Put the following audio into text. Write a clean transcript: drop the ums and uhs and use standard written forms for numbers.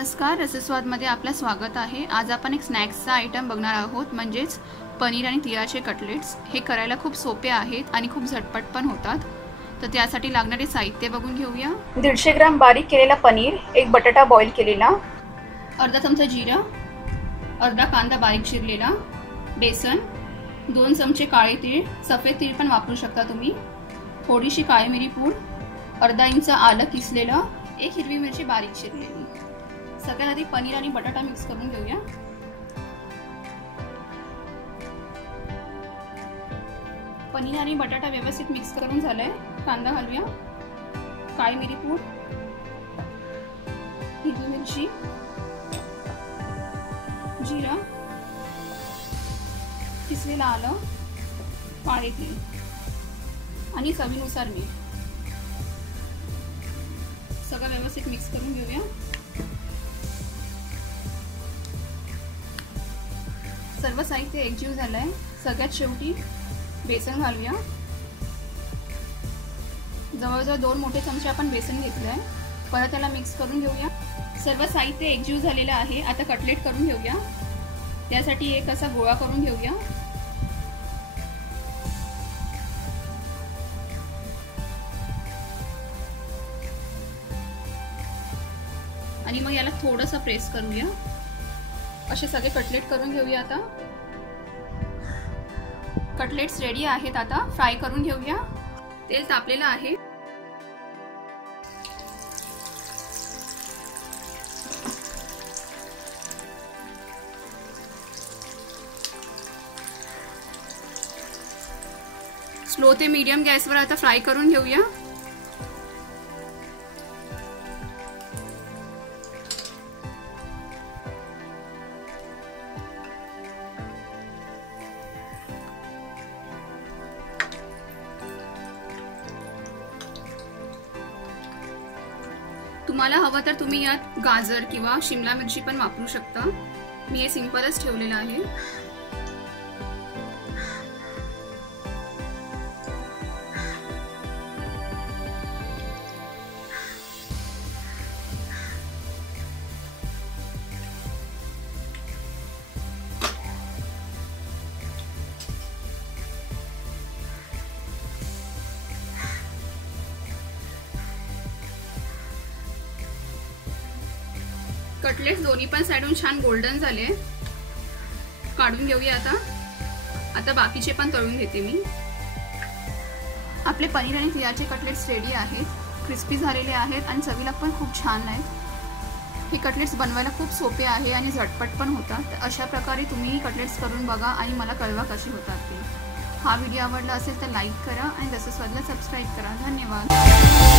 नमस्कार, रसस्वादमध्ये आपलं स्वागत आहे। आज आपण एक स्नॅक्सचा आयटम बघणार आहोत, म्हणजेच पनीर आणि तिळाचे कटलेट्स। हे करायला खूप सोपे आहेत आणि खूप झटपट पण होतात। तर त्यासाठी लागणारे साहित्य बघून घेऊया। 150 ग्राम बारीक केलेला पनीर, एक बटाटा बॉईल केलेला, अर्धा चमचा जिरा, अर्धा कांदा बारीक चिरलेला, बेसन, 2 चमचे काळे तीळ, सफेद तीळ पण वापरू शकता तुम्ही, थोडीशी काळी मिरी पूड, अर्धा इंच आलं किसलेलं, एक हिरवी मिरची बारीक चिरलेली। सगळ्यात आधी पनीर आणि बटाटा मिक्स करून घेऊया। पनीर आणि बटाटा व्यवस्थित मिक्स करून झालंय। कांदा घालूया, काळी मिरी पूड, हिरवी मिरची, जिरा, किसलेलं आलं, काळे तीळ आणि चवीनुसार मीठ। सगळं व्यवस्थित मिक्स करून घेऊया। सर्व साहित्य एकजीव झालंय। सगळ्यात शेवटी बेसन घालूया। जवळजवळ 2 मोठे चमचे आपण बेसन घेतलंय। परत त्याला मिक्स करून घेऊया। सर्व साहित्य एकजीव झालेलं आहे। आता कटलेट करून घेऊया। त्यासाठी एक असा गोळा करून घेऊया। आणि मग याला थोडंसं प्रेस करूया। असे सगळे कटलेट करून घेऊया। आता कटलेट्स रेडी आहेत। आता फ्राय करून घेऊया। तेल तापलेलं आहे। स्लो ते मीडियम गॅसवर आता फ्राय करून घेऊया। तुम्हाला हवं तर तुम्ही यात गाजर किंवा शिमला मिरची पण वापरू शकता। मी हे सिंपलच ठेवलेलं आहे। कटलेट्स दोन्ही पण साइडून छान गोल्डन झाले। काढून घेऊया आता बाकीचे पण तळून घेते मी। आपले पनीर आणि तिळाचे कटलेट्स रेडी आहेत। क्रिस्पी झालेले आहेत आणि चवीला पण खूप छान आहेत। हे कटलेट्स बनवायला खूप सोपे आहे आणि झटपट पण होतात। तर अशा प्रकारे तुम्ही कटलेट्स करून बघा आणि मला कळवा कसे होतात ते। हा व्हिडिओ आवडला असेल तर लाईक करा आणि रसस्वादला सबस्क्राइब करा। धन्यवाद।